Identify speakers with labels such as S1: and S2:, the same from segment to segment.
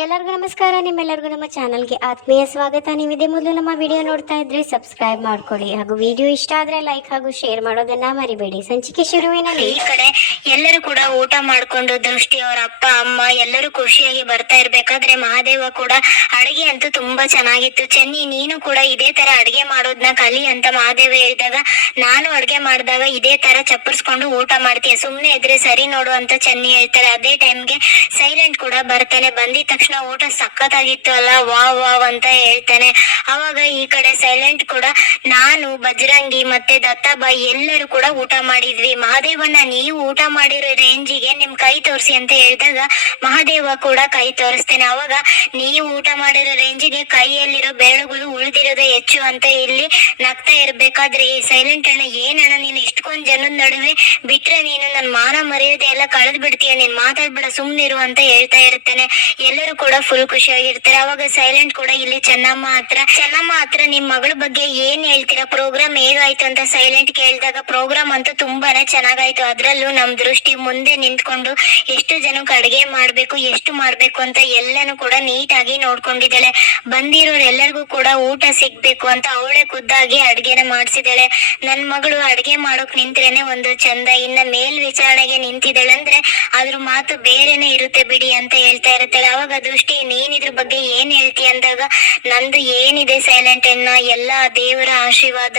S1: ಎಲ್ಲರಿಗೂ ನಮಸ್ಕಾರ, ನಿಮ್ಮೆಲ್ಲರಿಗೂ ನಮ್ಮ ಚಾನಲ್ಗೆ ಆತ್ಮೀಯ ಸ್ವಾಗತ. ನೀವಿದೆ ಮೊದಲು ನಮ್ಮ ವಿಡಿಯೋ ನೋಡ್ತಾ ಇದ್ರೆ ಸಬ್ಸ್ಕ್ರೈಬ್ ಮಾಡ್ಕೊಳ್ಳಿ. ಹಾಗೂ ವಿಡಿಯೋ ಇಷ್ಟ ಆದ್ರೆ ಲೈಕ್ ಹಾಗೂ ಶೇರ್ ಮಾಡೋದನ್ನ ಮರಿಬೇಡಿ. ಸಂಚಿಕೆ ಶುರುವಿನಲ್ಲಿ
S2: ಈ ಕಡೆ ಎಲ್ಲರೂ ಕೂಡ ಊಟ ಮಾಡ್ಕೊಂಡು ದೃಷ್ಟಿ ಅವರ ಅಪ್ಪ, ಅಮ್ಮ ಎಲ್ಲರೂ ಖುಷಿಯಾಗಿ ಬರ್ತಾ ಇರ್ಬೇಕಾದ್ರೆ ಮಹಾದೇವ ಕೂಡ ಅಡುಗೆ ಅಂತೂ ತುಂಬಾ ಚೆನ್ನಾಗಿತ್ತು. ಚೆನ್ನಿ, ನೀನು ಕೂಡ ಇದೇ ತರ ಅಡುಗೆ ಮಾಡೋದನ್ನ ಕಲಿ ಅಂತ ಮಹಾದೇವ ಹೇಳಿದಾಗ, ನಾನು ಅಡುಗೆ ಮಾಡಿದಾಗ ಇದೇ ತರ ಚಪ್ಪರ್ಸ್ಕೊಂಡು ಊಟ ಮಾಡ್ತೀಯ? ಸುಮ್ಮನೆ ಇದ್ರೆ ಸರಿ ನೋಡು ಅಂತ ಚೆನ್ನಿ ಹೇಳ್ತಾರೆ ಅದೇ ಟೈಮ್ಗೆ ಸೈಲೆಂಟ್ ಕೂಡ ಬರ್ತಾನೆ. ಬಂದಿದ ತಕ್ಷಣ ಊಟ ಸಖತ್ತಾಗಿತ್ತು ಅಲ್ಲ ವಾ ವಾವ್ ಅಂತ ಹೇಳ್ತಾನೆ. ಅವಾಗ ಈ ಕಡೆ ಸೈಲೆಂಟ್ ಕೂಡ ನಾನು ಬಜರಂಗಿ ಮತ್ತೆ ದತ್ತಾಬಾಯಿ ಎಲ್ಲರೂ ಕೂಡ ಊಟ ಮಾಡಿದ್ವಿ. ಮಹಾದೇವಣ್ಣ, ನೀವು ಊಟ ಮಾಡಿರೋ ರೇಂಜಿಗೆ ನಿಮ್ ಕೈ ತೋರಿಸಿ ಅಂತ ಹೇಳಿದಾಗ ಮಹಾದೇವ ಕೂಡ ಕೈ ತೋರಿಸ್ತೇನೆ. ಅವಾಗ ನೀವು ಊಟ ಮಾಡಿರೋ ರೇಂಜಿಗೆ ಕೈಯಲ್ಲಿರೋ ಬೆರಳುಗಳು ಉಳಿದಿರೋದೇ ಹೆಚ್ಚು ಅಂತ ಇಲ್ಲಿ ನಗ್ತಾ ಇರ್ಬೇಕಾದ್ರೆ ಈ ಸೈಲೆಂಟ್ ಅಣ್ಣ ಏನಣ್ಣ ನೀನು ಇಷ್ಟೊಂದ್ ಜನದ ನಡುವೆ ಬಿಟ್ರೆ ನೀನು ನನ್ನ ಮಾನ ಮರ್ಯಾದೆ ಎಲ್ಲ ಕಳೆದ್ ಬಿಡ್ತೀಯ? ನೀನ್ ಮಾತಾಡ್ಬೇಡ, ಸುಮ್ನಿರು ಅಂತ ಹೇಳ್ತಾ ಇರ್ತೇನೆ. ಎಲ್ಲರೂ ಕೂಡ ಫುಲ್ ಖುಷಿಯಾಗಿರ್ತಾರೆ. ಅವಾಗ ಸೈಲೆಂಟ್ ಕೂಡ ಇಲ್ಲಿ ಚೆನ್ನಮ್ಮ ಹತ್ರ. ಚೆನ್ನಮ್ಮ ಹತ್ರ ನಿಮ್ ಮಗಳ ಬಗ್ಗೆ ಏನ್ ಹೇಳ್ತೀರಾ? ಪ್ರೋಗ್ರಾಮ್ ಹೇಗಾಯ್ತು ಅಂತ ಸೈಲೆಂಟ್ ಕೇಳಿದಾಗ ಪ್ರೋಗ್ರಾಮ್ ಅಂತೂ ತುಂಬಾನೇ ಚೆನ್ನಾಗಾಯ್ತು. ಅದ್ರಲ್ಲೂ ನಮ್ ದೃಷ್ಟಿ ಮುಂದೆ ನಿಂತ್ಕೊಂಡು ಎಷ್ಟು ಜನಕ್ಕೆ ಅಡಿಗೆ ಮಾಡ್ಬೇಕು, ಎಷ್ಟು ಮಾಡ್ಬೇಕು ಅಂತ ಎಲ್ಲಾನು ಕೂಡ ನೀಟಾಗಿ ನೋಡ್ಕೊಂಡಿದ್ದಾಳೆ. ಬಂದಿರೋರೆಲ್ಲರಿಗೂ ಕೂಡ ಊಟ ಸಿಗ್ಬೇಕು ಅಂತ ಅವಳೇ ಖುದ್ದಾಗಿ ಅಡ್ಗೆನ ಮಾಡ್ಸಿದಾಳೆ ನನ್ ಮಗಳು ಅಡ್ಗೆ ಮಾಡೋಕ್ ನಿಂತ್ರೇನೆ ಒಂದು ಚಂದ, ಇನ್ನ ಮೇಲ್ ವಿಚಾರಣೆಗೆ ನಿಂತಿದ್ದಾಳೆ ಅಂದ್ರೆ ಅದ್ರ ಮಾತು ಬೇರೆನೆ ಇರುತ್ತೆ ಬಿಡಿ ಅಂತ ಹೇಳ್ತಾ ಇರ್ತಾಳೆ. ಅವಾಗ ದೃಷ್ಟಿ ನೀನ್ ಇದ್ರ ಬಗ್ಗೆ ಏನ್ ಹೇಳ್ತಿ ಅಂದಾಗ, ನಂದು ಏನಿದೆ ಸೈಲೆಂಟ್ ಅಣ್ಣ ಎಲ್ಲಾ ದೇವರ ಆಶೀರ್ವಾದ,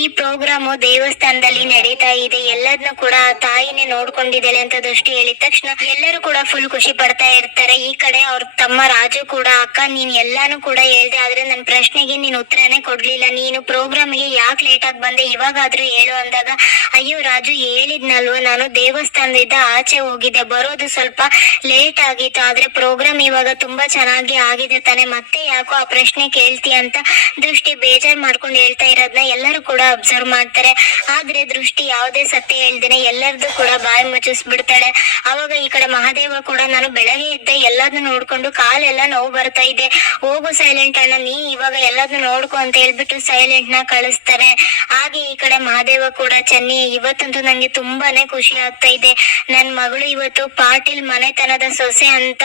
S2: ಈ ಪ್ರೋಗ್ರಾಮ್ ದೇವಸ್ಥಾನದಲ್ಲಿ ನಡೀತಾ ಇದೆ ಎಲ್ಲದನ್ನು ಕೂಡ ತಾಯಿನೇ ನೋಡ್ಕೊಂಡಿದ್ದಾಳೆ ಅಂತ ದೃಷ್ಟಿ ಹೇಳಿದ ತಕ್ಷಣ ಎಲ್ಲರೂ ಕೂಡ ಫುಲ್ ಖುಷಿ ಪಡ್ತಾ ಇರ್ತಾರೆ. ಈ ಕಡೆ ಅವ್ರ ತಮ್ಮ ರಾಜು ಕೂಡ, ಅಕ್ಕ, ನೀನ್ ಎಲ್ಲಾನು ಕೂಡ ಹೇಳ್ದೆ, ಆದ್ರೆ ನನ್ ಪ್ರಶ್ನೆಗೆ ನೀನ್ ಉತ್ತರನೇ ಕೊಡ್ಲಿಲ್ಲ. ನೀನು ಪ್ರೋಗ್ರಾಮ್ಗೆ ಯಾಕೆ ಲೇಟ್ ಆಗಿ ಬಂದೆ, ಇವಾಗಾದ್ರೂ ಹೇಳು ಅಂದಾಗ, ಅಯ್ಯೋ ರಾಜು, ಹೇಳಿದ್ನಲ್ವ? ನಾನು ದೇವಸ್ಥಾನದಿಂದ ಆಚೆ ಹೋಗಿದ್ದೆ, ಬರೋದು ಸ್ವಲ್ಪ ಲೇಟ್ ಆಗಿತ್ತು, ಆದ್ರೆ ಪ್ರೋಗ್ರಾಮ್ ಇವಾಗ ತುಂಬಾ ಚೆನ್ನಾಗಿ ಆಗಿದೆ ತಾನೆ. ಮತ್ತೆ ಯಾಕೋ ಆ ಪ್ರಶ್ನೆ ಕೇಳ್ತಿ ಅಂತ ದೃಷ್ಟಿ ಬೇಜಾರ್ ಮಾಡ್ಕೊಂಡು ಹೇಳ್ತಾ ಇರೋದ್ನ ಎಲ್ಲರೂ ಕೂಡ ಅಬ್ಸರ್ವ್ ಮಾಡ್ತಾರೆ. ಆದ್ರೆ ದೃಷ್ಟಿ ಯಾವುದೇ ಸತ್ಯ ಹೇಳ್ದೇನೆ ಎಲ್ಲರದು ಕೂಡ ಬಾಯಿ ಮುಚ್ಚಿಸ್ಬಿಡ್ತಾಳೆ. ಅವಾಗ ಈ ಕಡೆ ಮಹಾದೇವ ಕೂಡ ನಾನು ಬೆಳಗ್ಗೆ ಇದ್ದೆ ಎಲ್ಲದನ್ನು ನೋಡ್ಕೊಂಡು ಕಾಲೆಲ್ಲ ನೋವು ಬರ್ತಾ ಇದೆ. ಹೋಗು ಸೈಲೆಂಟ್ ಅಣ್ಣ, ನೀ ಇವಾಗ ಎಲ್ಲದನ್ನು ನೋಡ್ಕೊ ಅಂತ ಹೇಳ್ಬಿಟ್ಟು ಸೈಲೆಂಟ್ನ ಕಳಿಸ್ತಾರೆ. ಹಾಗೆ ಈ ಕಡೆ ಮಹಾದೇವ ಕೂಡ, ಚೆನ್ನಿ, ಇವತ್ತಂತೂ ನಂಗೆ ತುಂಬಾನೇ ಖುಷಿ ಆಗ್ತಾ ಇದೆ. ನನ್ ಮಗಳು ಇವತ್ತು ಪಾಟೀಲ್ ಮನೆತನದ ಸೊಸೆ ಅಂತ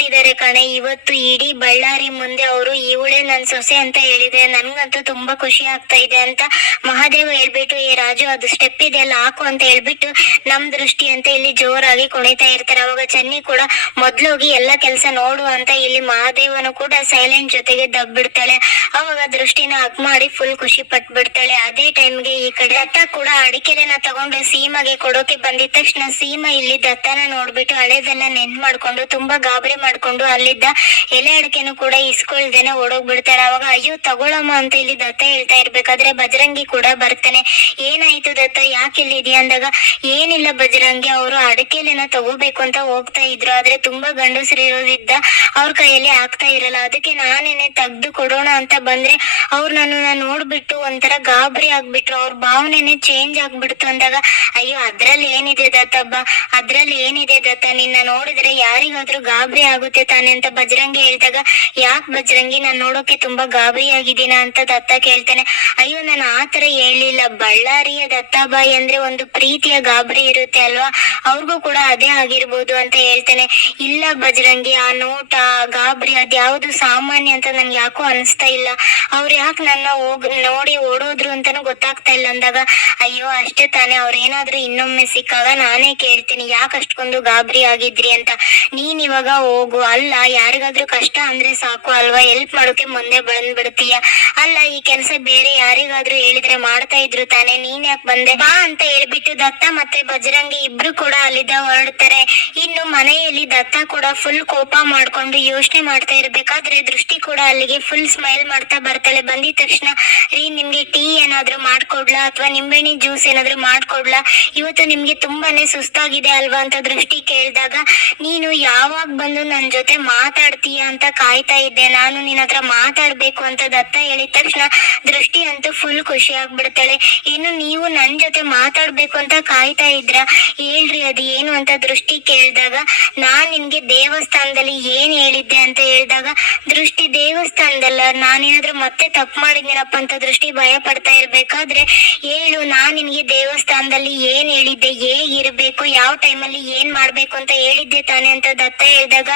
S2: ಒಪ್ಕೊಂಡಿದ್ದಾರೆ ಕಣೆ. ಇವತ್ತು ಇಡೀ ಬಳ್ಳಾರಿ ಮುಂದೆ ಅವರು ಇವಳೇ ನನ್ ಸೊಸೆ ಅಂತ ಹೇಳಿದ್ರೆ ನನ್ಗಂತೂ ತುಂಬಾ ಖುಷಿ ಆಗ್ತಾ ಇದೆ ಅಂತ ಮಹಾದೇವ ಹೇಳ್ಬಿಟ್ಟು, ಏ ರಾಜು, ಅದು ಸ್ಟೆಪ್ ಇದೆಯಲ್ಲ ಹಾಕು ಅಂತ ಹೇಳ್ಬಿಟ್ಟು ನಮ್ ದೃಷ್ಟಿ ಅಂತ ಇಲ್ಲಿ ಜೋರಾಗಿ ಕುಣಿತಾ ಇರ್ತಾರೆ. ಅವಾಗ ಚನ್ನಿ ಕೂಡ ಮೊದ್ಲೋಗಿ ಎಲ್ಲಾ ಕೆಲಸ ನೋಡು ಅಂತ ಇಲ್ಲಿ ಮಹಾದೇವನು ಕೂಡ ಸೈಲೆಂಟ್ ಜೊತೆಗೆ ದಬ್ಬಿಡ್ತಾಳೆ ಅವಾಗ ದೃಷ್ಟಿನ ಹಗ್ ಮಾಡಿ ಫುಲ್ ಖುಷಿ ಪಟ್ಬಿಡ್ತಾಳೆ. ಅದೇ ಟೈಮ್ಗೆ ಈ ಕಡೆ ದತ್ತ ಕೂಡ ಅಡಿಕೆಲೆನ ತಗೊಂಡು ಸೀಮಾಗೆ ಕೊಡೋಕೆ ಬಂದಿದ ತಕ್ಷಣ ಸೀಮಾ ಇಲ್ಲಿ ದತ್ತನ ನೋಡ್ಬಿಟ್ಟು ಹಳೇದೆಲ್ಲ ನೆನ್ ಮಾಡ್ಕೊಂಡು ತುಂಬಾ ಗಾಬರಿ ಮಾಡ್ಕೊಂಡು ಅಲ್ಲಿದ್ದ ಎಲೆ ಅಡಿಕೆನು ಕೂಡ ಇಸ್ಕೊಳ್ದೇನೆ ಓಡೋಗ್ಬಿಡ್ತಾಳೆ ಅವಾಗ, ಅಯ್ಯೋ, ತಗೊಳಮ್ಮ ಅಂತ ಇಲ್ಲಿ ದತ್ತ ಹೇಳ್ತಾ ಇರ್ಬೇಕಾದ್ರೆ ಬಜರಂಗಿ ಕೂಡ ಬರ್ತಾನೆ. ಏನಾಯ್ತು ದತ್ತ? ಯಾಕೆ ಇಲ್ಲಿದ್ಯಾ ಅಂದಾಗ, ಏನಿಲ್ಲ ಬಜರಂಗಿ ಅವರು ಅಡಿಕೆಲೆನ ತಗೋಬೇಕು ಅಂತ ಹೋಗ್ತಾ ಇದ್ರು. ಆದ್ರೆ ತುಂಬಾ ಗಂಡಸರು ಇರೋದಿದ್ದ ಅವ್ರ ಕೈಯಲ್ಲಿ ಆಗ್ತಾ ಇರಲ್ಲ. ಅದಕ್ಕೆ ನಾನೇನೆ ತೆಗ್ದು ಕೊಡೋಣ ಅಂತ ಬಂದ್ರೆ, ಅವ್ರು ನನ್ನ ನೋಡ್ಬಿಟ್ಟು ಒಂಥರ ಗಾಬರಿ ಆಗ್ಬಿಟ್ರು. ಅವ್ರ ಭಾವನೆನೆ ಚೇಂಜ್ ಆಗ್ಬಿಡ್ತು ಅಂದಾಗ, ಅಯ್ಯೋ, ಅದ್ರಲ್ಲಿ ಏನಿದೆ ದತ್ತಬ್ಬ ಅದ್ರಲ್ಲಿ ಏನಿದೆ ದತ್ತ? ನಿನ್ನ ನೋಡಿದ್ರೆ ಯಾರಿಗಾದ್ರೂ ಗಾಬರಿ ಆಗುತ್ತೆ ತಾನೆ ಅಂತ ಬಜರಂಗಿ ಹೇಳ್ದಾಗ, ಯಾಕೆ ಬಜರಂಗಿ ನಾನ್ ನೋಡೋಕೆ ತುಂಬಾ ಗಾಬರಿ ಆಗಿದ್ದೀನ ಅಂತ ದತ್ತ ಕೇಳ್ತಾನೆ. ಅಯ್ಯೋ, ನಾನು ಆತರ ಹೇಳಿಲ್ಲ. ಬಳ್ಳಾರಿಯ ದತ್ತಾಬಾಯಿ ಅಂದ್ರೆ ಒಂದು ಪ್ರೀತಿಯ ಗಾಬರಿ ಇರುತ್ತೆ ಅಲ್ವಾ? ಅವ್ರಿಗೂ ಕೂಡ ಅದೇ ಆಗಿರ್ಬೋದು ಅಂತ ಹೇಳ್ತಾನೆ. ಇಲ್ಲ ಬಜರಂಗಿ, ಆ ನೋಟ ಗಾಬರಿ ಅದ್ಯಾವುದು ಸಾಮಾನ್ಯ ಅಂತ ನನ್ಗೆ ಯಾಕೋ ಅನಿಸ್ತಾ ಇಲ್ಲ. ಅವ್ರು ಯಾಕೆ ನನ್ನ ಹೋಗ್, ನೋಡಿ ಓಡೋದ್ರು ಅಂತಾನು ಗೊತ್ತಾಗ್ತಾ ಇಲ್ಲ ಅಂದಾಗ, ಅಯ್ಯೋ, ಅಷ್ಟೇ ತಾನೇ. ಅವ್ರ ಏನಾದ್ರೂ ಇನ್ನೊಮ್ಮೆ ಸಿಕ್ಕಾಗ ನಾನೇ ಕೇಳ್ತೀನಿ. ಯಾಕೆ ಅಷ್ಟೊಂದು ಗಾಬರಿ ಆಗಿದ್ರಿ ಅಂತ. ನೀನ್ ಇವಾಗ ಹೋಗು. ಅಲ್ಲ, ಯಾರಿಗಾದ್ರೂ ಕಷ್ಟ ಅಂದ್ರೆ ಸಾಕು ಅಲ್ವಾ? ಹೆಲ್ಪ್ ಮಾಡೋಕೆ ಮುಂದೆ ಬಂದ್ಬಿಡ್ತೀಯ? ಅಲ್ಲ, ಈ ಕೆಲಸ ಬೇರೆ ಯಾರಿಗಾದ್ರೂ ಹೇಳಿದ್ರೆ ಮಾಡ್ತಾ ಇದ್ರು ತಾನೆ. ನೀನ್ ಯಾಕೆ ಬಂದೆ? ಬಾ ಅಂತ ಹೇಳ್ಬಿಟ್ಟು ದತ್ತ ಮತ್ತೆ ಬಜರಂಗಿ ಇಬ್ರು ಕೂಡ ಅಲ್ಲಿದ್ದ ಹೊರಡ್ತಾರೆ. ಇನ್ನು ಮನೆಯಲ್ಲಿ ದತ್ತ ಕೂಡ ಫುಲ್ ಕೋಪ ಮಾಡ್ಕೊಂಡು ಯೋಚನೆ ಮಾಡ್ತಾ ಇರ್ಬೇಕಾದ್ರೆ ದೃಷ್ಟಿ ಕೂಡ ಅಲ್ಲಿಗೆ ಫುಲ್ ಸ್ಮೈಲ್ ಮಾಡ್ತಾ ಬರ್ತಾಳೆ. ಬಂದಿದ ತಕ್ಷಣ, ರೀ, ನಿಮ್ಗೆ ಟೀ ಏನಾದ್ರೂ ಮಾಡ್ಕೊಡ್ಲಾ? ಅಥವಾ ನಿಂಬೆಹಣ್ಣಿ ಜ್ಯೂಸ್ ಏನಾದ್ರೂ ಮಾಡ್ಕೊಡ್ಲಾ? ಇವತ್ತು ನಿಮ್ಗೆ ತುಂಬಾನೇ ಸುಸ್ತಾಗಿದೆ ಅಲ್ವಾ ಅಂತ ದೃಷ್ಟಿ ಕೇಳಿದಾಗ, ನೀನು ಯಾವಾಗ ಬಂದು ನನ್ ಜೊತೆ ಮಾತಾಡ್ತೀಯ ಅಂತ ಕಾಯ್ತಾ ಇದ್ದೆ. ನಾನು ನಿನ್ನ ಹತ್ರ ಮಾತಾಡ್ಬೇಕು ಅಂತ ದತ್ತ ಹೇಳಿದ ತಕ್ಷಣ ದೃಷ್ಟಿ ಅಂತೂ ಫುಲ್ ಖುಷಿ ಆಗ್ಬಿಡ್ತಾಳೆ. ಇನ್ನು ನೀವು ನನ್ ಜೊತೆ ಮಾತಾಡ್ಬೇಕು ಅಂತ ಕಾಯ್ತಾ ಇದ್ರ? ಹೇಳ್ರಿ, ಅದು ಏನು ಅಂತ ದೃಷ್ಟಿ ಕೇಳಿದಾಗ, ನಾನ್ ನಿನ್ಗೆ ದೇವಸ್ಥಾನದಲ್ಲಿ ಏನ್ ಹೇಳಿದ್ದೆ ಅಂತ ಹೇಳಿದಾಗ, ದೃಷ್ಟಿ ದೇವಸ್ಥಾನದಲ್ಲ ನಾನೇನಾದ್ರೂ ಮತ್ತೆ ತಪ್ಪು ಮಾಡಿದ್ದೀನಪ್ಪ ಅಂತ ದೃಷ್ಟಿ ಭಯ ಪಡ್ತಾ ಇರ್ಬೇಕಾದ್ರೆ, ಹೇಳು, ನಾನ್ ನಿನ್ಗೆ ದೇವಸ್ಥಾನದಲ್ಲಿ ಏನ್ ಹೇಳಿದ್ದೆ ಹೇಗಿರ್ಬೇಕು ಯಾವ ಟೈಮಲ್ಲಿ ಏನ್ ಮಾಡ್ಬೇಕು ಅಂತ ಹೇಳಿದ್ದೆ ತಾನೆ ಅಂತ ದತ್ತ ಹೇಳಿದಾಗ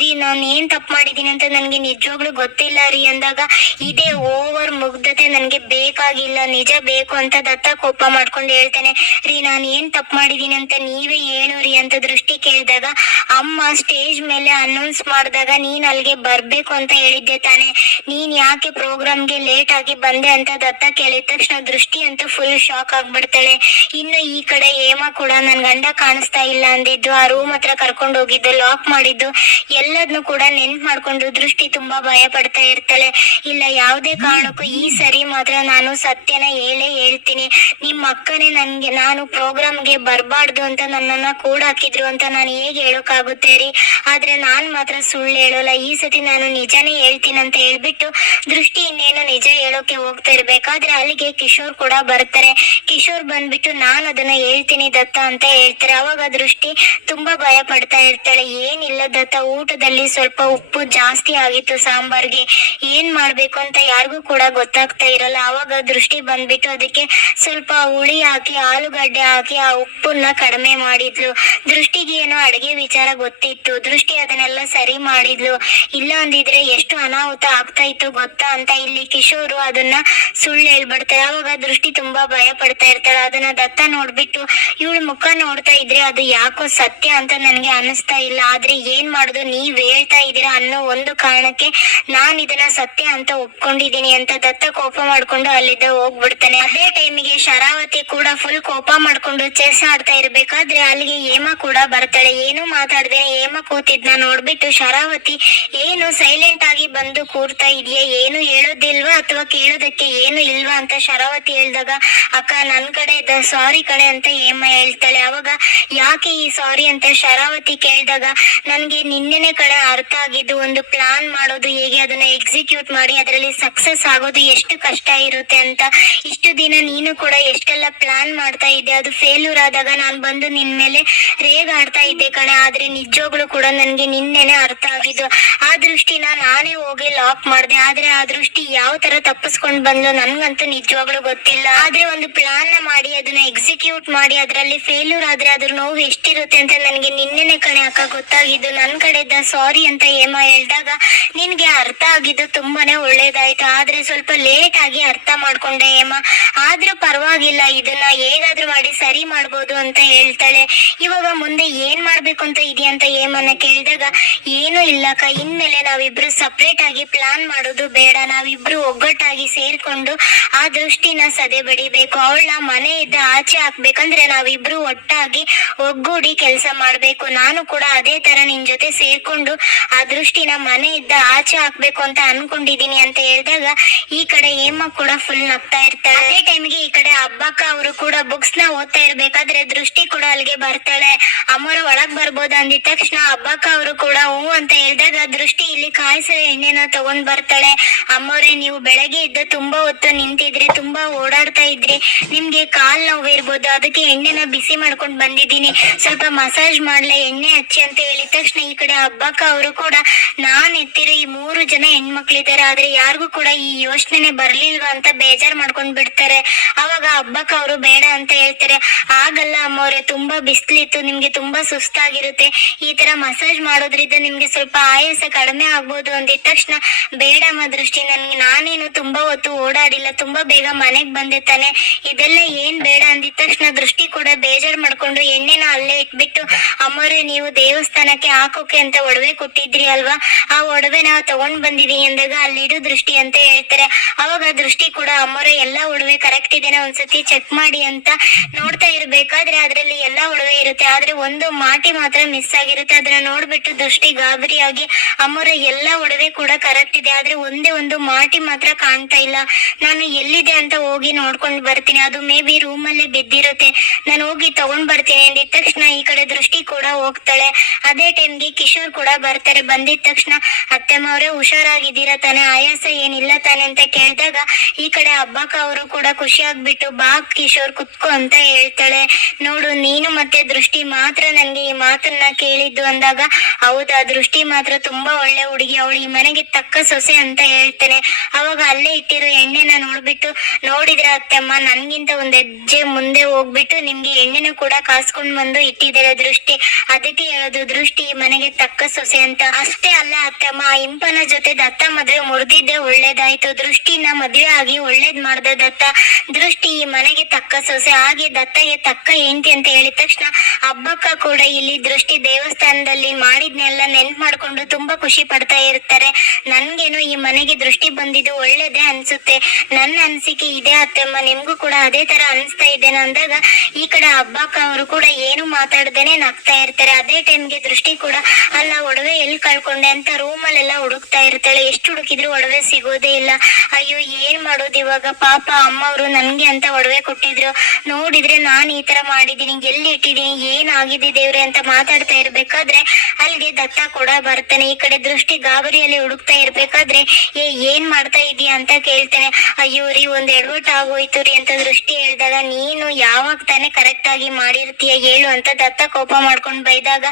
S2: ರೀ, ನಾನು ಏನ್ ತಪ್ಪು ಮಾಡಿದೀನಿ ಅಂತ ನನಗೆ ನಿಜವಾಗ್ಲೂ ಗೊತ್ತಿಲ್ಲ ರೀ ಅಂದಾಗ ಇದೇ ಓವರ್ ಮುಗ್ಧತೆ ನನ್ಗೆ ಬೇಕಾಗಿಲ್ಲ, ನಿಜ ಬೇಕು ಅಂತ ದತ್ತ ಕೋಪ ಮಾಡ್ಕೊಂಡು ಹೇಳ್ತೇನೆ. ರೀ, ನಾನು ಏನ್ ತಪ್ಪು ಮಾಡಿದೀನಿ ಅಂತ ನೀವೇ ಹೇಳು ರೀ ಅಂತ ದೃಷ್ಟಿ ಕೇಳಿದಾಗ ಅಮ್ಮ ಸ್ಟೇಜ್ ಮೇಲೆ ಅನೌನ್ಸ್ ಮಾಡಿದಾಗ ನೀನ್ ಅಲ್ಲಿಗೆ ಬರ್ಬೇಕು ಅಂತ ಹೇಳಿದ್ದೆ ತಾನೆ. ನೀನ್ ಯಾಕೆ ಪ್ರೋಗ್ರಾಮ್ಗೆ ಲೇಟ್ ಆಗಿ ಬಂದೆ ಅಂತ ದತ್ತ ಕೇಳಿದ ತಕ್ಷಣ ದೃಷ್ಟಿ ಅಂತ ಫುಲ್ ಶಾಕ್ ಆಗ್ಬಿಡ್ತಾಳೆ. ಇನ್ನು ಈ ಕಡೆ ಹೇಮ ಕೂಡ ನನ್ ಗಂಡ ಕಾಣಿಸ್ತಾ ಇಲ್ಲ ಅಂದಿದ್ದು, ಆ ರೂಮ್ ಹತ್ರ ಕರ್ಕೊಂಡು ಹೋಗಿದ್ದು ಲಾಕ್ ಮಾಡಿದ್ದು. ಎಲ್ಲದನ್ನು ಕೂಡ ನೆನ್ಪ್ ಮಾಡ್ಕೊಂಡು ದೃಷ್ಟಿ ತುಂಬಾ ಭಯ ಪಡ್ತಾ ಇರ್ತಾಳೆ. ಇಲ್ಲ, ಯಾವುದೇ ಕಾರಣಕ್ಕೂ ಈ ಸರಿ ಮಾತ್ರ ನಾನು ಸತ್ಯನ ಹೇಳೇ ಹೇಳ್ತೀನಿ. ನಿಮ್ಮ ಅಕ್ಕನೇ ನನ್ಗೆ, ನಾನು ಪ್ರೋಗ್ರಾಮ್ಗೆ ಬರಬಾರ್ದು ಅಂತ ನನ್ನನ್ನ ಕೂಡ ಹಾಕಿದ್ರು ಅಂತ ನಾನು ಹೇಗೆ ಹೇಳೋಕ್ಕಾಗುತ್ತೆ ರೀ? ಆದ್ರೆ ನಾನ್ ಮಾತ್ರ ಸುಳ್ಳು ಹೇಳೋಲ್ಲ. ಈ ಸತಿ ನಾನು ನಿಜಾನೇ ಹೇಳ್ತೀನಿ ಅಂತ ಹೇಳ್ಬಿಟ್ಟು ದೃಷ್ಟಿ ಇನ್ನೇನು ನಿಜ ಹೇಳೋಕೆ ಹೋಗ್ತಾ ಇರ್ಬೇಕಾದ್ರೆ ಅಲ್ಲಿಗೆ ಕಿಶೋರ್ ಕೂಡ ಬರ್ತಾರೆ. ಕಿಶೋರ್ ಬಂದ್ಬಿಟ್ಟು ನಾನು ಅದನ್ನ ಹೇಳ್ತೀನಿ ದತ್ತ ಅಂತ ಹೇಳ್ತಾರೆ. ಅವಾಗ ದೃಷ್ಟಿ ತುಂಬಾ ಭಯ ಪಡ್ತಾ ಇರ್ತಾಳೆ. ಏನಿಲ್ಲ ದತ್ತ ಊಟದಲ್ಲಿ ಸ್ವಲ್ಪ ಉಪ್ಪು ಜಾಸ್ತಿ ಆಗಿತ್ತು ಸಾಂಬಾರ್ಗೆ. ಏನ್ ಮಾಡ್ಬೇಕು ಅಂತ ಯಾರಿಗೂ ಕೂಡ ಗೊತ್ತಾಗ್ತಾ ಇರಲ್ಲ. ಅವಾಗ ದೃಷ್ಟಿ ಬಂದ್ಬಿಟ್ಟು ಅದಕ್ಕೆ ಸ್ವಲ್ಪ ಹುಳಿ ಹಾಕಿ, ಆಲೂಗಡ್ಡೆ ಹಾಕಿ ಆ ಉಪ್ಪನ್ನ ಕಡಿಮೆ ಮಾಡಿದ್ಲು. ದೃಷ್ಟಿಗೆ ಏನೋ ಅಡಿಗೆ ವಿಚಾರ ಗೊತ್ತಿತ್ತು. ದೃಷ್ಟಿ ಅದನ್ನೆಲ್ಲ ಸರಿ ಮಾಡಿದ್ಲು. ಇಲ್ಲ ಅಂದಿದ್ರೆ ಎಷ್ಟು ಅನಾಹುತ ಆಗ್ತಾ ಇತ್ತು ಗೊತ್ತಾ ಅಂತ ಇಲ್ಲಿ ಕಿಶೋರು ಅದನ್ನ ಸುಳ್ಳು ಹೇಳ್ಬಿಡ್ತಾರೆ. ಅವಾಗ ದೃಷ್ಟಿ ತುಂಬಾ ಭಯ ಪಡ್ತಾ ಇರ್ತಾಳೆ. ಅದನ್ನ ದತ್ತ ನೋಡ್ಬಿಟ್ಟು, ಇವಳು ಮುಖ ನೋಡ್ತಾ ಇದ್ರೆ ಅದು ಯಾಕೋ ಸತ್ಯ ಅಂತ ನನಗೆ ಅನಿಸ್ತಾ ಇಲ್ಲ. ಆದ್ರೆ ಏನ್ ಮಾಡುದು ನೀವ್ ಹೇಳ್ತಾ ಇದ್ದೀರಾ ಅನ್ನೋ ಒಂದು ಕಾರಣಕ್ಕೆ ನಾನ್ ಇದನ್ನ ಸತ್ಯ ಅಂತ ಒಪ್ಕೊಂಡಿದ್ದೀನಿ ಅಂತ ದತ್ತ ಕೋಪ ಮಾಡ್ಕೊಂಡು ಅಲ್ಲಿದ್ದ ಹೋಗ್ಬಿಡ್ತಾನೆ. ಅದೇ ಟೈಮಿಗೆ ಶರಾವತಿ ಕೂಡ ಫುಲ್ ಕೋಪ ಮಾಡ್ಕೊಂಡು ಚೆಸ್ ಆಡ್ತಾ ಇರ್ಬೇಕಾದ್ರೆ ಅಲ್ಲಿಗೆ ಹೇಮ ಕೂಡ ಬರ್ತಾಳೆ. ಏನು ಮಾತಾಡ್ದೆ, ಹೇಮ ಕೂತಿದ್ನ ನೋಡ್ಬಿಟ್ಟು ಶರಾವತಿ ಏನು ಸೈಲೆಂಟ್ ಆಗಿ ಬಂದು ಕೂರ್ತಾ ಇದೆಯಾ, ಏನು ಹೇಳೋದಿಲ್ವಾ ಅಥವಾ ಕೇಳೋದಕ್ಕೆ ಏನು ಇಲ್ವಾ ಅಂತ ಶರಾವತಿ ಹೇಳ್ದಾಗ, ಅಕ್ಕ, ನನ್ ಕಡೆ ಸಾರಿ ಕಡೆ ಅಂತ ಹೇಮ ಹೇಳ್ತಾಳೆ. ಅವಾಗ ಯಾಕೆ ಈ ಸಾರಿ ಅಂತ ಶರಾವತಿ ಕೇಳಿದಾಗ, ನನ್ಗೆ ನಿನ್ನೆನೆ ಕಡೆ ಅರ್ಥ ಆಗಿದ್ದು ಒಂದು ಪ್ಲಾನ್ ಮಾಡೋದು, ಹೇಗೆ ಅದನ್ನ ಎಕ್ಸಿಕ್ಯೂಟ್ ಮಾಡಿ ಅದರಲ್ಲಿ ಸಕ್ಸಸ್ ಆಗೋದು ಎಷ್ಟು ಕಷ್ಟ ಇರುತ್ತೆ ಅಂತ. ಇಷ್ಟು ದಿನ ನೀನು ಕೂಡ ಎಷ್ಟೆಲ್ಲ ಪ್ಲಾನ್ ಮಾಡ್ತಾ ಇದ್ದೆ, ಅದು ಫೇಲ್ಯೂರ್ ಆದಾಗ ನಾನು ಬಂದು ನಿನ್ ಮೇಲೆ ರೇಗ್ ಆಡ್ತಾ ಇದ್ದೆ ಕಣೆ. ಆದ್ರೆ ನಿಜವಾಗ್ಲೂ ಕೂಡ ನನ್ಗೆ ನಿನ್ನೆನೆ ಅರ್ಥ ಆಗಿದ್ದು, ಆ ದೃಷ್ಟಿನ ನಾನೇ ಹೋಗಿ ಲಾಕ್ ಮಾಡಿದೆ. ಆದ್ರೆ ಆ ದೃಷ್ಟಿ ಯಾವ ತರ ತಪ್ಪಿಸ್ಕೊಂಡ್ ಬಂದ್ಲು ನನ್ಗಂತೂ ನಿಜವಾಗ್ಲೂ ಗೊತ್ತಿಲ್ಲ. ಆದ್ರೆ ಒಂದು ಪ್ಲಾನ್ ಮಾಡಿ, ಅದನ್ನ ಎಕ್ಸಿಕ್ಯೂಟ್ ಮಾಡಿ, ಅದರಲ್ಲಿ ಫೇಲ್ಯೂರ್ ಆದ್ರೆ ಅದ್ರ ನೋವು ಎಷ್ಟಿರುತ್ತೆ ಅಂತ ನನ್ಗೆ ನಿನ್ನೆನೆ ಕಣೆ ಅಕ್ಕ ಗೊತ್ತಾಗಿದ್ದು. ನನ್ ಕಡೆದ ಸಾರಿ ಅಂತ ಹೇಮ ಹೇಳ್ದಾಗ, ನಿನ್ಗೆ ಅರ್ಥ ಆಗಿದ್ದು ತುಂಬಾನೇ ಒಳ್ಳೇದಾಯ್ತು. ಆದ್ರೆ ಸ್ವಲ್ಪ ಲೇಟ್ ಆಗಿ ಅರ್ಥ ಮಾಡ್ಕೊಂಡೆ ಹೇಮ. ಆದ್ರೂ ಪರವಾಗಿಲ್ಲ, ಇದನ್ನ ಹೇಗಾದ್ರೂ ಮಾಡಿ ಸರಿ ಮಾಡ್ಬೋದು ಅಂತ ಹೇಳ್ತಾಳೆ. ಇವಾಗ ಮುಂದೆ ಏನ್ ಮಾಡ್ಬೇಕು ಅಂತ ಇದೆಯಾ ಅಂತ ಹೇಮನ್ನ ಕೇಳಿದಾಗ, ಏನು ಇಲ್ಲಕ್ಕ ಇನ್ಮೇಲೆ ನಾವಿಬ್ರು ಸಪ್ರೇಟ್ ಆಗಿ ಪ್ಲಾನ್ ಮಾಡೋದು ಬೇಡ. ನಾವಿಬ್ರು ಒಗ್ಗಟ್ಟಾಗಿ ಸೇರ್ಕೊಂಡು ಆ ದೃಷ್ಟಿನ ಸದೆ ಬಡಿಬೇಕು. ಅವಳನ್ನ ಇದ್ದ ಆಚೆ ಹಾಕ್ಬೇಕಂದ್ರೆ ನಾವಿಬ್ರು ಒಟ್ಟಾಗಿ ಒಗ್ಗೂಡಿ ಕೆಲಸ ಮಾಡ್ಬೇಕು. ನಾನು ಕೂಡ ಅದೇ ತರ ನಿನ್ ಜೊತೆ ಸೇರ್ಕೊಂಡು ಆ ದೃಷ್ಟಿನ ಮನೆ ಇದ್ದ ಆಚೆ ಹಾಕ್ಬೇಕು ಅಂತ ಅನ್ಕೊಂಡಿದೀನಿ ಅಂತ ಹೇಳಿದಾಗ ಈ ಕಡೆ ಹೇಮ ಕೂಡ ಫುಲ್ ನಗ್ತಾ ಇರ್ತಾಳೆ. ಅದೇ ಟೈಮ್ಗೆ ಈ ಕಡೆ ಹಬ್ಬಕ್ಕ ಅವರು ಕೂಡ ಬುಕ್ಸ್ನ ಓದ್ತಾ ಇರ್ಬೇಕಾದ್ರೆ ದೃಷ್ಟಿ ಕೂಡ ಅಲ್ಲಿಗೆ ಬರ್ತಾಳೆ. ಅಮ್ಮರು ಒಳಗ್ ಬರ್ಬೋದು ಅಂದಿದ ತಕ್ಷಣ ಹಬ್ಬಕ್ಕ ಅವರು ಕೂಡ ಹ್ಞೂ ಅಂತ ಹೇಳಿದಾಗ ದೃಷ್ಟಿ ಇಲ್ಲಿ ಕಾಯಿಸಿದ ಎಣ್ಣೆನ ತಗೊಂಡ್ ಬರ್ತಾಳೆ. ಅಮ್ಮವ್ರೆ ನೀವು ಬೆಳಗ್ಗೆ ಇದ್ದ ತುಂಬಾ ಹೊತ್ತು ನಿಂತಿದ್ರಿ ತುಂಬಾ ಓಡಾಡ್ತಾ ಇದ್ರಿ. ನಿಮ್ಗೆ ಕಾಲ್ ನೋವು ಇರ್ಬೋದು ಅದಕ್ಕೆ ಎಣ್ಣೆನ ಬಿಸಿ ಮಾಡ್ಕೊಂಡ್ ಬಂದಿದ್ದೀನಿ. ಸ್ವಲ್ಪ ಮಸಾಜ್ ಮಾಡ್ಲೆ ಎಣ್ಣೆ ಹಚ್ಚಿ ಅಂತ ಹೇಳಿದ ತಕ್ಷಣ ಈ ಕಡೆ ಹಬ್ಬಕ್ಕ ಅವರು ಕೂಡ ನಾನ್ ಎತ್ತಿರ ಈ ಮೂರು ಜನ ಹೆಣ್ಮಕ್ಳಿದ್ದಾರೆ, ಆದ್ರೆ ಯಾರಿಗೂ ಕೂಡ ಈ ಯೋಚನೆ ಬರ್ಲಿಲ್ವಾ ಅಂತ ಬೇಜಾರ್ ಮಾಡ್ಕೊಂಡ್ ಬಿಡ್ತಾರೆ. ಅವಾಗ ಹಬ್ಬಕ್ಕ ಅವರು ಬೇಡ ಅಂತ ಹೇಳ್ತಾರೆ. ಆಗಲ್ಲ ಅಮ್ಮವ್ರೆ, ತುಂಬಾ ಬಿಸ್ಲಿತ್ತು, ನಿಮ್ಗೆ ತುಂಬಾ ಸುಸ್ತಾಗಿರುತ್ತೆ. ಈ ತರ ಮಸಾಜ್ ಮಾಡೋದ್ರಿಂದ ನಿಮ್ಗೆ ಸ್ವಲ್ಪ ಆಯಾಸ ಕಡಿಮೆ ಆಗ್ಬೋದು ಅಂದಿದ ತಕ್ಷಣ ಬೇಡಮ್ಮ ದೃಷ್ಟಿ, ನನ್ಗೆ ನಾನೇನು ತುಂಬಾ ಹೊತ್ತು ಓಡಾಡಿಲ್ಲ, ತುಂಬಾ ಬೇಗ ಮನೆಗ್ ಬಂದೆ ತಾನೆ. ಇದೆಲ್ಲ ಏನ್ ಬೇಡ ಅಂದಿದ ತಕ್ಷಣ ದೃಷ್ಟಿ ಕೂಡ ಬೇಜಾರ್ ಮಾಡ್ಕೊಂಡು ಎಣ್ಣೆನ ಅಲ್ಲೇ ಇಟ್ಬಿಟ್ಟು, ಅಮ್ಮವ್ರೆ, ನೀವು ದೇವಸ್ಥಾನಕ್ಕೆ ಹಾಕೋಕೆ ಅಂತ ಒಡವೆ ಕೊಟ್ಟಿದ್ರಿ ಅಲ್ವಾ? ಆ ಒಡವೆ ನಾವು ತಗೊಂಡ್ ಬಂದಿದೀವಿ ಅಂದಾಗ ಅಲ್ಲಿಡು ದೃಷ್ಟಿ ಅಂತ ಹೇಳ್ತಾರೆ. ಅವಾಗ ದೃಷ್ಟಿ ಕೂಡ, ಅಮ್ಮರ, ಎಲ್ಲಾ ಒಡವೆ ಕರೆಕ್ಟ್ ಇದೆನಾ ಒಂದ್ಸತಿ ಚೆಕ್ ಮಾಡಿ ಅಂತ ನೋಡ್ತಾ ಇರ್ಬೇಕಾದ್ರೆ ಅದ್ರಲ್ಲಿ ಎಲ್ಲಾ ಒಡವೆ ಇರುತ್ತೆ. ಆದ್ರೆ ಒಂದು ಮಾಟಿ ಮಾತ್ರ ಮಿಸ್ ಆಗಿರುತ್ತೆ. ಅದನ್ನ ನೋಡ್ಬಿಟ್ಟು ದೃಷ್ಟಿ ಗಾಬರಿಯಾಗಿ, ಅಮ್ಮರ, ಎಲ್ಲಾ ಒಡವೆ ಕೂಡ ಕರೆಕ್ಟ್ ಇದೆ. ಆದ್ರೆ ಒಂದೇ ಒಂದು ಮಾಟಿ ಮಾತ್ರ ಕಾಣ್ತಾ ಇಲ್ಲ. ನಾನು ಎಲ್ಲಿದೆ ಅಂತ ಹೋಗಿ ನೋಡ್ಕೊಂಡು ಬರ್ತೀನಿ. ಅದು ಮೇ ಬಿ ರೂಮ್ ಬಿದ್ದಿರುತ್ತೆ. ನಾನು ಹೋಗಿ ತಗೊಂಡ್ ಬರ್ತೀನಿ. ಅಂದಿದ ತಕ್ಷಣ ಈ ಕಡೆ ದೃಷ್ಟಿ ಕೂಡ ಹೋಗ್ತಾಳೆ. ಅದೇ ಟೈಮ್ಗೆ ಕಿಶೋರ್ ಕೂಡ ಬರ್ತಾರೆ. ಬಂದಿದ ತಕ್ಷಣ ಅತ್ತೆಮ್ಮವ್ರೆ, ಹುಷಾರಾಗಿದ್ದೀರಾ ತಾನೆ? ಆಯಾಸ ಏನಿಲ್ಲ ತಾನೆ? ಅಂತ ಕೇಳಿದಾಗ, ಈ ಕಡೆ ಹಬ್ಬಕ್ಕ ಅವರು ಕೂಡ ಖುಷಿ ಆಗ್ಬಿಟ್ಟು, ಬಾ ಕಿಶೋರ್, ಕುತ್ಕೋ ಅಂತ ಹೇಳ್ತಾಳೆ. ನೋಡು, ನೀನು ಮತ್ತೆ ದೃಷ್ಟಿ ಮಾತ್ರ ನನ್ಗೆ ಈ ಮಾತನ್ನ ಕೇಳಿದ್ದು ಅಂದಾಗ, ಹೌದಾ ದೃಷ್ಟಿ ಮಾತ್ರ ತುಂಬಾ ಒಳ್ಳೆ ಹುಡುಗಿ. ಅವಳು ಈ ಮನೆಗೆ ತಕ್ಕ ಸೊಸೆ ಅಂತ ಹೇಳ್ತಾನೆ. ಅವಾಗ ಅಲ್ಲೇ ಇಟ್ಟಿರೋ ಎಣ್ಣೆನ ನೋಡ್ಬಿಟ್ಟು, ನೋಡಿದ್ರ ಅತ್ತಮ್ಮ, ನನ್ಗಿಂತ ಒಂದ್ ಹೆಜ್ಜೆ ಮುಂದೆ ಹೋಗ್ಬಿಟ್ಟು ನಿಮ್ಗೆ ಎಣ್ಣೆನ ಕೂಡ ಕಾಸ್ಕೊಂಡ್ ಬಂದು ಇಟ್ಟಿದ್ದಾರೆ ದೃಷ್ಟಿ. ಅದಕ್ಕೆ ಹೇಳೋದು ದೃಷ್ಟಿ ಮನೆಗೆ ತಕ್ಕ ಸೊಸೆ ಅಂತ. ಅಷ್ಟೇ ಅಲ್ಲ ಅತ್ತಮ್ಮ, ಇಂಪನ ಜೊತೆ ದತ್ತ ಮದ್ವೆ ಮುರಿದಿದ್ದೆ ಒಳ್ಳೇದಾಯ್ತು. ದೃಷ್ಟಿನ ಮದ್ವೆ ಆಗಿ ಒಳ್ಳೇದ್ ಮಾಡ್ದೆ ದತ್ತ. ದೃಷ್ಟಿ ಮನೆಗೆ ತಕ್ಕ ಸೊಸೆ, ಹಾಗೆ ದತ್ತಗೆ ತಕ್ಕ ಹೆಂಡತಿ ಅಂತ ಹೇಳಿದ ತಕ್ಷಣ ಹಬ್ಬಕ್ಕ ಕೂಡ ಇಲ್ಲಿ ದೃಷ್ಟಿ ದೇವಸ್ಥಾನದಲ್ಲಿ ಮಾಡಿದ್ನೆಲ್ಲ ನೆನ್ಪ್ ಮಾಡ್ಕೊಂಡು ತುಂಬಾ ಖುಷಿ ಪಡ್ತಾ ಇರ್ತಾರೆ. ನನ್ಗೇನು ಈ ಮನೆಗೆ ದೃಷ್ಟಿ ಬಂದಿದ್ದು ಒಳ್ಳೇದೇ ಅನ್ಸುತ್ತೆ. ನನ್ನ ಅನ್ಸಿಕೆ ಇದೆ ಅತ್ತಮ್ಮ, ನಿಮ್ಗೂ ಕೂಡ ಅದೇ ತರ ಅನ್ಸ್ತಾ ಇದ್ದೇನೆ ಅಂದಾಗ ಈ ಕಡೆ ಹಬ್ಬಕ್ಕ ಅವರು ಕೂಡ ಏನು ಮಾತಾಡ್ದೇನೆ ನಗ್ತಾ ಇರ್ತಾರೆ. ಅದೇ ಟೈಮ್ಗೆ ದೃಷ್ಟಿ ಕೂಡ ಅಲ್ಲ, ಒಡವೆ ಎಲ್ಲಿ ಕಳ್ಕೊಂಡೆ ಅಂತ ರೂಮಲ್ಲೆಲ್ಲ ಹುಡುಕ್ತಾ ಇರ್ತಾಳೆ. ಎಷ್ಟು ಹುಡುಕಿದ್ರು ಒಡವೆ ಸಿಗೋದೇ ಇಲ್ಲ. ಅಯ್ಯೋ, ಏನ್ ಮಾಡೋದು ಇವಾಗ? ಪಾಪ ಅಮ್ಮ ಅವರು ನನ್ಗೆ ಅಂತ ಒಡವೆ ಕೊಟ್ಟಿದ್ರು. ನೋಡಿದ್ರೆ ನಾನ್ ಈ ತರ ಮಾಡಿದೀನಿ ಎಲ್ಲಿ ಇಟ್ಟಿದೀನಿ ಏನ್ ಆಗಿದೆ ದೇವ್ರೆ ಅಂತ ಮಾತಾಡ್ತಾ ಇರ್ಬೇಕಾದ್ರೆ ಅಲ್ಲಿಗೆ ದತ್ತ ಕೂಡ ಬರ್ತಾನೆ. ಈ ಕಡೆ ದೃಷ್ಟಿ ಗಾಬರಿಯಲ್ಲಿ ಹುಡುಕ್ತಾ ಇರ್ಬೇಕಾದ್ರೆ, ಏ, ಏನ್ ಮಾಡ್ತಾ ಇದೀಯ? ಅಂತ ಕೇಳ್ತಾನೆ. ಅಯ್ಯೋ ರೀ, ಒಂದ್ ಎಡವಟ್ ಆಗೋಯ್ತು ರೀ, ಅಂತ ದೃಷ್ಟಿ ಹೇಳ್ದಾಗ, ನೀನು ಯಾವಾಗ ತಾನೇ ಕರೆಕ್ಟ್ ಆಗಿ ಮಾಡಿರ್ತೀಯ? ಹೇಳು ಅಂತ ದತ್ತ ಕೋಪ ಮಾಡ್ಕೊಂಡ್ ಬೈದಾಗ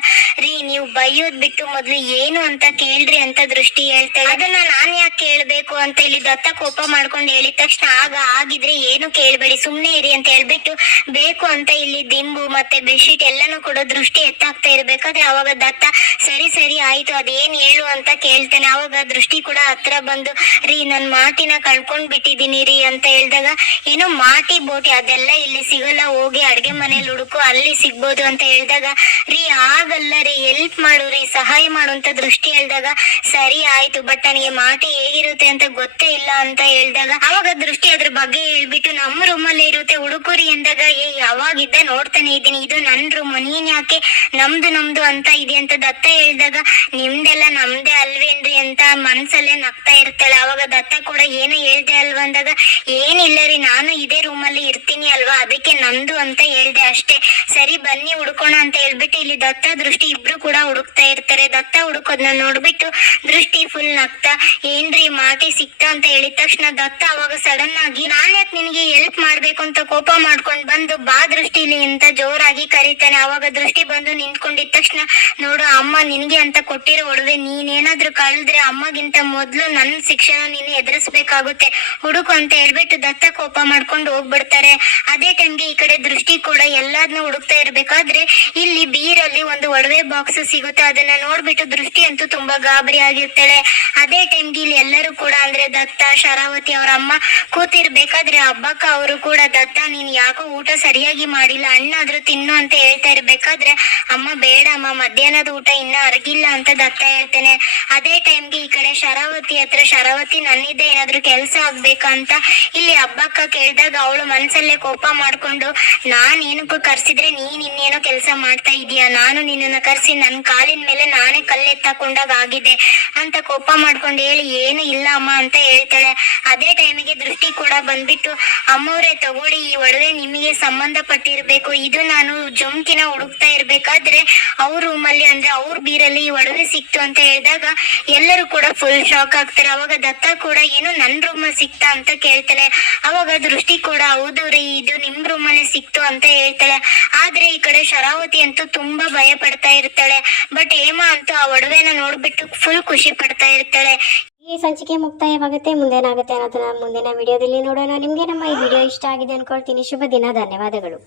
S2: ರೀ, ನೀವು ಬೈಯೋದ್ ಬಿಟ್ಟು ಮೊದ್ಲು ಏನು ಅಂತ ಕೇಳ್ರಿ ಅಂತ ದೃಷ್ಟಿ ಹೇಳ್ತಾಳೆ ಅದನ್ನ ನಾನ್ ಯಾಕೆ ಕೇಳ್ಬೇಕು ಅಂತ ಇಲ್ಲಿ ದತ್ತ ಕೋಪ ಮಾಡ್ಕೊಂಡು ಹೇಳಿದ ತಕ್ಷಣ ಆಗ ಆಗಿದ್ರೆ ಏನು ಕೇಳ್ಬೇಡಿ, ಸುಮ್ನೆ ಇರಿ ಅಂತ ಹೇಳ್ಬಿಟ್ಟು ಬೇಕು ಅಂತ ಇಲ್ಲಿ ದಿಂಬು ಮತ್ತೆ ಬೆಡ್ಶೀಟ್ ಎಲ್ಲಾನು ಕೂಡ ದೃಷ್ಟಿ ಎತ್ತಾಗ್ತಾ ಇರ್ಬೇಕಾದ್ರೆ ಅವಾಗ ದತ್ತ, ಸರಿ ಸರಿ, ಆಯ್ತು, ಅದೇನ್ ಹೇಳು ಅಂತ ಕೇಳ್ತಾನೆ. ಅವಾಗ ದೃಷ್ಟಿ ಕೂಡ ಹತ್ರ ಬಂದು, ರೀ, ನನ್ ಮಾಟಿನ ಕಳ್ಕೊಂಡ್ ಬಿಟ್ಟಿದೀನಿ ರೀ ಅಂತ ಹೇಳಿದಾಗ, ಏನು ಮಾಟಿ ಬೋಟಿ ಅದೆಲ್ಲ ಇಲ್ಲಿ ಸಿಗಲ್ಲ, ಹೋಗಿ ಅಡ್ಗೆ ಮನೇಲಿ ಹುಡುಕು, ಅಲ್ಲಿ ಸಿಗ್ಬೋದು ಅಂತ ಹೇಳಿದಾಗ, ರೀ, ಆಗಲ್ಲ ರೀ ಹೆಲ್ಪ್ ಮಾಡುವ್ರಿ ಸಹಾಯ ಮಾಡುವಂತ ದೃಷ್ಟಿ ಹೇಳ್ದಾಗ ಸರಿ ಆಯ್ತು ಬಟ್ ನನಗೆ ಮಾತೆ ಹೇಗಿರುತ್ತೆ ಅಂತ ಗೊತ್ತೇ ಇಲ್ಲ ಅಂತ ಹೇಳ್ದಾಗ ಅವಾಗ ದೃಷ್ಟಿ ಅದ್ರ ಬಗ್ಗೆ ಹೇಳ್ಬಿಟ್ಟು ನಮ್ಮ ರೂಮಲ್ಲಿ ಇರುತ್ತೆ ಹುಡುಕುರಿ ಎಂದಾಗ, ಏ, ಯಾವಾಗಿದ್ದ ನೋಡ್ತಾನೆ ಇದ್ದೀನಿ, ಇದು ನನ್ ರೂಮ್ ನೀನ್ ಯಾಕೆ ನಮ್ದು ನಮ್ದು ಅಂತ ಇದೆ? ಅಂತ ದತ್ತ ಹೇಳಿದಾಗ, ನಿಮ್ದೆಲ್ಲ ನಮ್ದೇ ಅಲ್ವೇನ್ರಿ ಅಂತ ಮನ್ಸಲ್ಲೇ ನಗ್ತಾ ಇರ್ತಾಳೆ. ಅವಾಗ ದತ್ತ ಕೂಡ ಏನು ಹೇಳ್ದೆ ಅಲ್ವಾ ಅಂದಾಗ, ಏನಿಲ್ಲ ರೀ, ನಾನು ಇದೇ ರೂಮಲ್ಲಿ ಇರ್ತೀನಿ ಅಲ್ವಾ, ಅದಕ್ಕೆ ನಮ್ದು ಅಂತ ಹೇಳ್ದೆ ಅಷ್ಟೇ. ಸರಿ, ಬನ್ನಿ ಹುಡ್ಕೋಣ ಅಂತ ಹೇಳ್ಬಿಟ್ಟು ಇಲ್ಲಿ ದತ್ತ ದೃಷ್ಟಿ ಇಬ್ರು ಕೂಡ ಹುಡುಕ್ತಾ ಇರ್ತಾರೆ. ದತ್ತ ಹುಡುಕೋದ್ನ ನೋಡ್ಬಿಟ್ಟು ದೃಷ್ಟಿ ಫುಲ್ ನಗ್ತಾ, ಏನ್ರಿ ಮಾಟಿ ಸಿಕ್ತಾ? ಅಂತ ಹೇಳಿದ ತಕ್ಷಣ ದತ್ತ ಅವಾಗ ಸಡನ್ ಆಗಿ, ನಾನ್ ಯಾಕೆ ನಿನಗೆ ಹೆಲ್ಪ್ ಮಾಡ್ಬೇಕು ಅಂತ ಕೋಪ ಮಾಡ್ಕೊಂಡ್ ಬಂದು ಬಾ ದೃಷ್ಟಿಲಿ ಅಂತ ಜೋರಾಗಿ ಕರೀತಾನೆ. ಅವಾಗ ದೃಷ್ಟಿ ಬಂದು ನಿಂತ್ಕೊಂಡಿದ ತಕ್ಷಣ, ನೋಡು ಅಮ್ಮ, ನಿನಗೆ ಅಂತ ಕೊಟ್ಟಿರೋ ಒಡವೆ ನೀನೇನಾದ್ರೂ ಕಳೆದ್ರೆ ಅಮ್ಮಗಿಂತ ಮೊದ್ಲು ನನ್ನ ಶಿಕ್ಷಣ ನೀನು ಎದುರಿಸ್ಬೇಕಾಗುತ್ತೆ. ಹುಡುಕು ಅಂತ ಹೇಳ್ಬಿಟ್ಟು ದತ್ತ ಕೋಪ ಮಾಡ್ಕೊಂಡು ಹೋಗ್ಬಿಡ್ತಾರೆ. ಅದೇ ಟೈಮ್ಗೆ ಈ ಕಡೆ ದೃಷ್ಟಿ ಕೂಡ ಎಲ್ಲಾದ್ನೂ ಹುಡುಕ್ತಾ ಇರ್ಬೇಕಾದ್ರೆ, ಇಲ್ಲಿ ಬೀರಲ್ಲಿ ಒಂದು ಒಡವೆ ಬಾಕ್ಸ್ ಸಿಗುತ್ತೆ, ಅದನ್ನ ನೋಡ್ಬಿಟ್ಟು ದೃಷ್ಟಿ ಅಂತೂ ತುಂಬಾ ಗಾಬರಿ ಆಗಿರ್ತಾಳೆ. ಅದೇ ಟೈಮ್ಗೆ ಇಲ್ಲಿ ಎಲ್ಲರೂ ಕೂಡ ಅಂದ್ರೆ ದತ್ತ, ಶರಾವತಿ ಅವ್ರ ಅಮ್ಮ ಕೂತಿರ್ಬೇಕಾದ್ರೆ ಹಬ್ಬಕ್ಕ ಅವರು ಕೂಡ, ದತ್ತ, ನೀನ್ ಯಾಕೋ ಊಟ ಸರಿಯಾಗಿ ಮಾಡಿಲ್ಲ, ಅಣ್ಣಾದ್ರೂ ತಿನ್ನು ಅಂತ ಹೇಳ್ತಾ ಇರ್ಬೇಕಾದ್ರೆ, ಅಮ್ಮ ಬೇಡ ಅಮ್ಮ ಮಧ್ಯಾಹ್ನದ ಊಟ ಇನ್ನ ಅರಗಿಲ್ಲ ಅಂತ ದತ್ತ ಹೇಳ್ತೇನೆ. ಅದೇ ಟೈಮ್ಗೆ ಈ ಕಡೆ ಶರಾವತಿ ಹತ್ರ, ಶರಾವತಿ ನನ್ನಿದ್ದೆ ಏನಾದ್ರೂ ಕೆಲಸ ಆಗ್ಬೇಕಂತ ಇಲ್ಲಿ ಹಬ್ಬಕ್ಕ ಕೇಳಿದಾಗ ಅವಳು ಮನ್ಸಲ್ಲೇ ಕೋಪ ಮಾಡ್ಕೊಂಡು ನಾನ್ ಏನಕ್ಕೂ ಕರ್ಸಿದ್ರೆ ನೀನ್ ಇನ್ನೇನೋ ಕೆಲಸ ಮಾಡ್ತಾ ಇದೀಯ? ನಾನು ನಿನ್ನನ್ನ ಕರ್ಸಿ ನನ್ ಕಾಲಿನ ಮೇಲೆ ನಾನೇ ಕಲ್ಲೆತ್ತಾಕೊಂಡಾಗ ಆಗಿದೆ ಅಂತ ಕೋಪ ಮಾಡ್ಕೊಂಡು ಹೇಳಿ, ಏನು ಇಲ್ಲ ಅಮ್ಮ ಅಂತ ಹೇಳ್ತಾಳೆ. ಅದೇ ಟೈಮಿಗೆ ದೃಷ್ಟಿ ಕೂಡ ಬಂದ್ಬಿಟ್ಟು, ಅಮ್ಮವ್ರೆ, ತಗೊಳ್ಳಿ, ಈ ಒಡವೆ ನಿಮಗೆ ಸಂಬಂಧಪಟ್ಟಿರ್ಬೇಕು. ಇದು ನಾನು ಜುಮ್ಕಿನ ಹುಡುಕ್ತಾ ಇರ್ಬೇಕಾದ್ರೆ ಅವ್ರ ರೂಮಲ್ಲಿ, ಅಂದ್ರೆ ಅವ್ರ ಬೀರಲ್ಲಿ ಈ ಒಡವೆ ಸಿಕ್ತು ಅಂತ ಹೇಳಿದಾಗ ಎಲ್ಲರೂ ಕೂಡ ಫುಲ್ ಶಾಕ್ ಆಗ್ತಾರೆ. ಅವಾಗ ದತ್ತ ಕೂಡ, ಏನು ನನ್ ರೂಮಲ್ಲಿ ಸಿಕ್ತಾ? ಅಂತ ಕೇಳ್ತಾಳೆ. ಅವಾಗ ದೃಷ್ಟಿ ಕೂಡ, ಹೌದು ರೀ, ಇದು ನಿಮ್ ರೂಮಲ್ಲಿ ಸಿಕ್ತು ಅಂತ ಹೇಳ್ತಾಳೆ. ಆದ್ರೆ ಈ ಕಡೆ ಶರಾವತಿ ಅಂತೂ ತುಂಬಾ ಭಯ ಪಡ್ತಾ ಇರ್ತಾಳೆ. ಬಟ್ ಹೇಮ ಅಂತೂ ಆ ಒಡವೆನ ನೋಡ್ಬಿಟ್ಟು ಫುಲ್ ಖುಷಿ ಪಡ್ತಾ ಇರ್ತಾಳೆ.
S1: ಈ ಸಂಚಿಕೆ ಮುಕ್ತಾಯವಾಗುತ್ತೆ, ಮುಂದೇನಾಗುತ್ತೆ ಅನ್ನೋದನ್ನ ಮುಂದಿನ ವಿಡಿಯೋದಲ್ಲಿ ನೋಡೋಣ. ನಿಮಗೆ ನಮ್ಮ ಈ ವಿಡಿಯೋ ಇಷ್ಟ ಆಗಿದೆ ಅನ್ಕೊಳ್ತೀನಿ. ಶುಭ ದಿನ, ಧನ್ಯವಾದಗಳು.